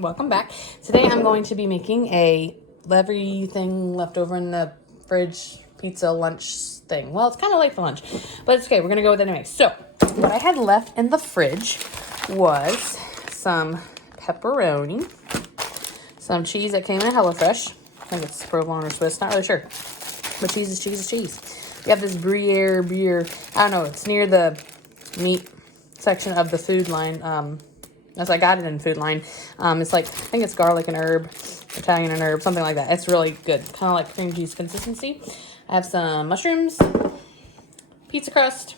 Welcome back. Today I'm going to be making a everything left over in the fridge pizza lunch thing. Well, it's kind of late for lunch, but it's okay. We're going to go with it anyway. So what I had left in the fridge was some pepperoni, some cheese that came in HelloFresh. I think it's provolone or Swiss, not really sure. But cheese is cheese is cheese. We have this Gruyere beer. I don't know. It's near the meat section of the food line. As I got it in Food Line. It's like, I think it's garlic and herb, Italian and herb, something like that. It's really good. Kind of like cream cheese consistency. I have some mushrooms, pizza crust,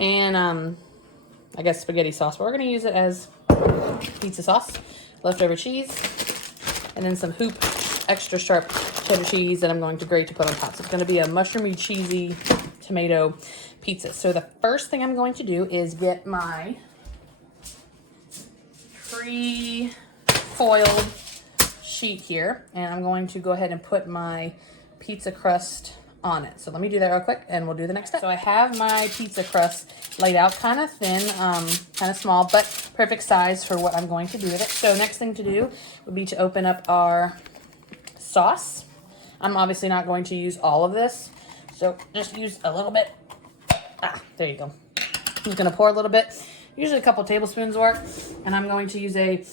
and I guess spaghetti sauce. But we're going to use it as pizza sauce, leftover cheese, and then some Hoop extra sharp cheddar cheese that I'm going to grate to put on top. So it's going to be a mushroomy, cheesy tomato pizza. So the first thing I'm going to do is get my pre-foiled sheet here, and I'm going to go ahead and put my pizza crust on it. So let me do that real quick and we'll do the next step. So I have my pizza crust laid out kind of thin, kind of small, but perfect size for what I'm going to do with it. So next thing to do would be to open up our sauce. I'm obviously not going to use all of this, so just use a little bit. There you go. I'm just going to pour a little bit. Usually a couple tablespoons work, and I'm going to use a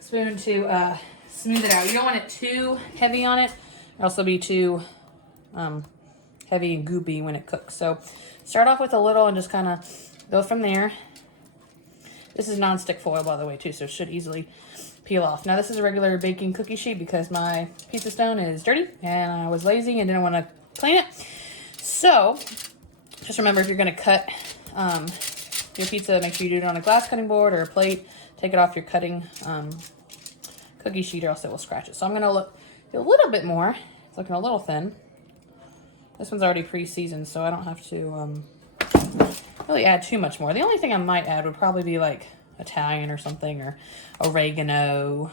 spoon to smooth it out. You don't want it too heavy on it. It'll also be too heavy and goopy when it cooks. So start off with a little and just kind of go from there. This is non-stick foil, by the way, too, so it should easily peel off. Now, this is a regular baking cookie sheet because my pizza stone is dirty, and I was lazy and didn't want to clean it. So just remember, if you're going to cut your pizza, make sure you do it on a glass cutting board or a plate. Take it off your cutting cookie sheet or else it will scratch it. So I'm going to do a little bit more. It's looking a little thin. This one's already pre-seasoned, so I don't have to really add too much more. The only thing I might add would probably be like Italian or something, or oregano.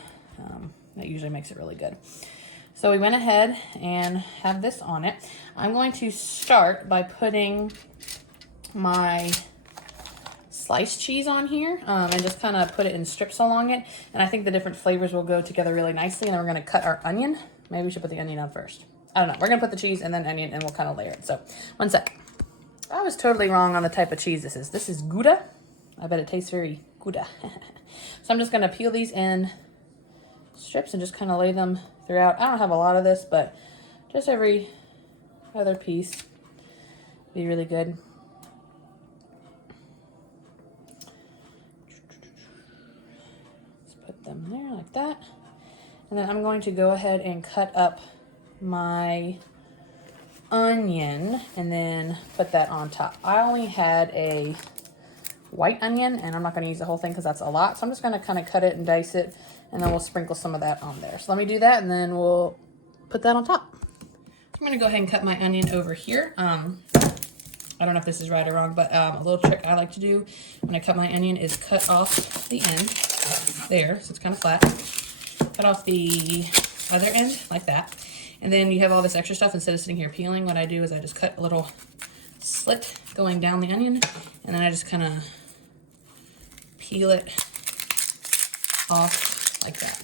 That usually makes it really good. So we went ahead and have this on it. I'm going to start by putting my sliced cheese on here and just kind of put it in strips along it. And I think the different flavors will go together really nicely. And then we're going to cut our onion. Maybe we should put the onion on first. I don't know. We're going to put the cheese and then onion, and we'll kind of layer it. So one sec. I was totally wrong on the type of cheese this is. This is Gouda. I bet it tastes very Gouda. So I'm just going to peel these in strips and just kind of lay them throughout. I don't have a lot of this, but just every other piece be really good. Them there like that, and then I'm going to go ahead and cut up my onion and then put that on top. I only had a white onion, and I'm not going to use the whole thing because that's a lot, so I'm just going to kind of cut it and dice it, and then we'll sprinkle some of that on there. So let me do that, and then we'll put that on top. So I'm going to go ahead and cut my onion over here. I don't know if this is right or wrong, but a little trick I like to do when I cut my onion is cut off the end there, so it's kind of flat. Cut off the other end like that. And then you have all this extra stuff. Instead of sitting here peeling, what I do is I just cut a little slit going down the onion, and then I just kind of peel it off like that.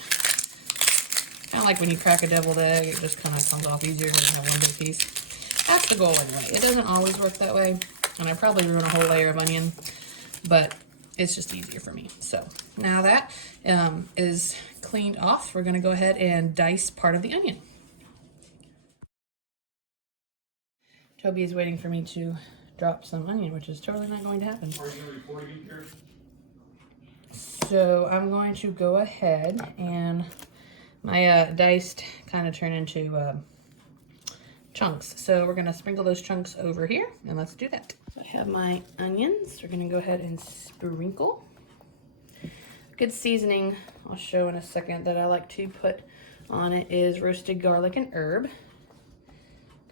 Kind of like when you crack a deviled egg, it just kind of comes off easier when you have one big piece. That's the goal anyway. It doesn't always work that way, and I probably ruin a whole layer of onion, but it's just easier for me. So now that is cleaned off, we're going to go ahead and dice part of the onion. Toby is waiting for me to drop some onion, which is totally not going to happen. So I'm going to go ahead and my diced kind of turn into chunks. So we're going to sprinkle those chunks over here, and let's do that. So I have my onions. We're going to go ahead and sprinkle. Good seasoning, I'll show in a second, that I like to put on it is roasted garlic and herb.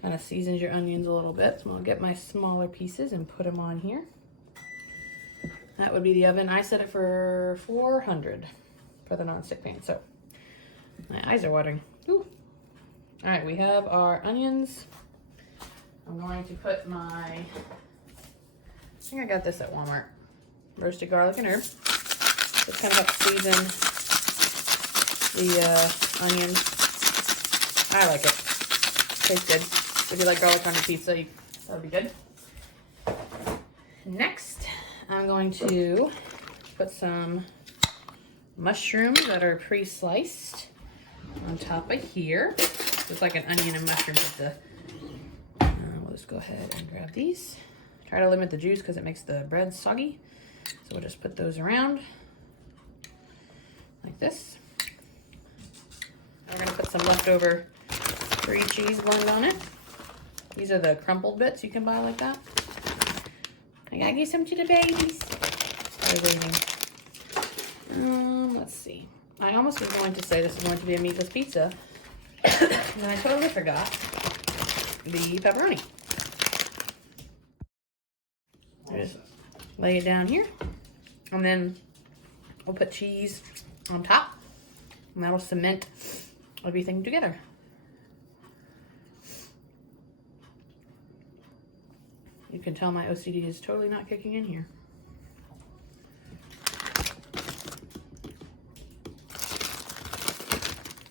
Kind of seasons your onions a little bit. So I'll get my smaller pieces and put them on here. That would be the oven. I set it for 400 for the nonstick pan. So my eyes are watering. Ooh. All right, we have our onions. I'm going to put my, I think I got this at Walmart, roasted garlic and herb. Just kind of help season the onions. I like it. Tastes good. If you like garlic on your pizza, that would be good. Next, I'm going to put some mushrooms that are pre-sliced on top of here. Just like an onion and mushroom, but we'll just go ahead and grab these. Try to limit the juice because it makes the bread soggy. So we'll just put those around like this. We're gonna put some leftover free cheese blend on it. These are the crumpled bits you can buy like that. I gotta give some to the babies. Let's see. I almost was going to say this is going to be a meatless pizza, and I totally forgot the pepperoni. Just lay it down here, and then we'll put cheese on top, and that'll cement everything together. You can tell my OCD is totally not kicking in here.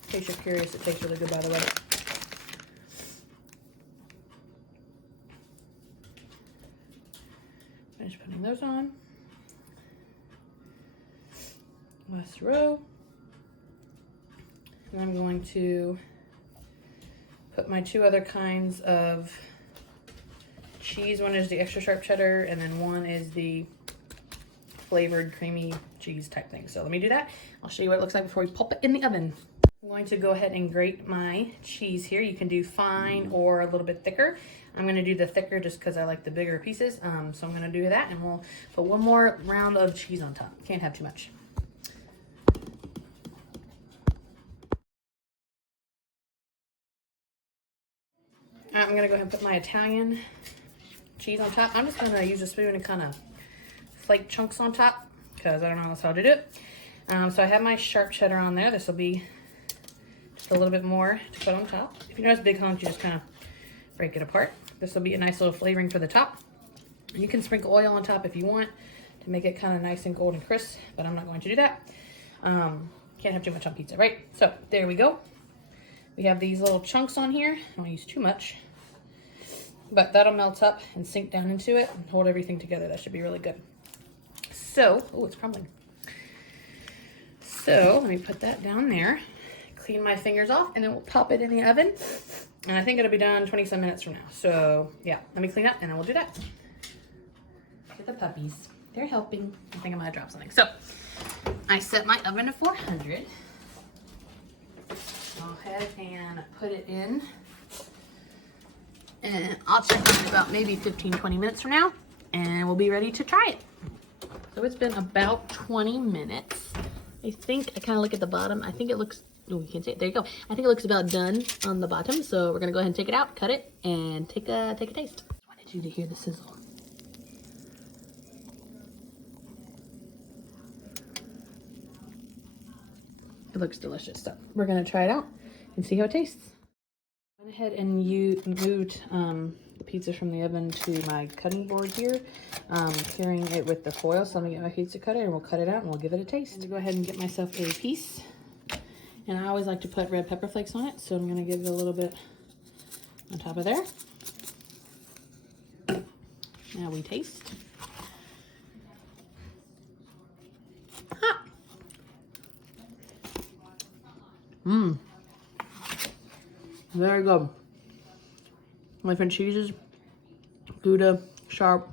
In case you're curious, it tastes really good, by the way. Finish putting those on. Last row. And I'm going to put my two other kinds of cheese. One is the extra sharp cheddar, and then one is the flavored creamy cheese type thing. So let me do that. I'll show you what it looks like before we pop it in the oven. I'm going to go ahead and grate my cheese here. You can do fine or a little bit thicker. I'm going to do the thicker just because I like the bigger pieces. So I'm going to do that, and we'll put one more round of cheese on top. Can't have too much. All right, I'm going to go ahead and put my Italian cheese on top. I'm just going to use a spoon and kind of flake chunks on top because I don't know else how to do it. So I have my sharp cheddar on there. This will be just a little bit more to put on top. If you notice big hunks, you just kind of break it apart. This will be a nice little flavoring for the top. You can sprinkle oil on top if you want to make it kind of nice and golden crisp, but I'm not going to do that. Can't have too much on pizza, right? So there we go. We have these little chunks on here. I don't use too much, but that'll melt up and sink down into it and hold everything together. That should be really good. So, oh, it's crumbling. So let me put that down there, clean my fingers off, and then we'll pop it in the oven. And I think it'll be done 20 some minutes from now. So yeah, let me clean up and then we'll do that. Look at the puppies. They're helping. I think I'm gonna drop something. So I set my oven to 400. Go ahead and put it in. And I'll check in about maybe 15-20 minutes from now, and we'll be ready to try it. So it's been about 20 minutes. I think I kind of look at the bottom. I think it looks, oh, you can't see it. There you go. I think it looks about done on the bottom. So we're gonna go ahead and take it out, cut it, and take a taste. I wanted you to hear the sizzle. It looks delicious. So we're gonna try it out and see how it tastes. I went ahead and moved the pizza from the oven to my cutting board here, curing it with the foil. So let me get my pizza cutter and we'll cut it out and we'll give it a taste. I'm gonna go ahead and get myself a piece. And I always like to put red pepper flakes on it, so I'm gonna give it a little bit on top of there. Now we taste. Mmm. Very good. Different cheeses, Gouda, sharp,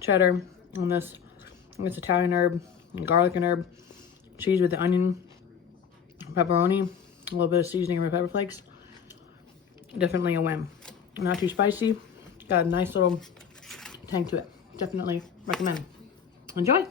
cheddar, and this, it's Italian herb, and garlic and herb, cheese with the onion, pepperoni, a little bit of seasoning and red pepper flakes. Definitely a win. Not too spicy, got a nice little tang to it. Definitely recommend. Enjoy.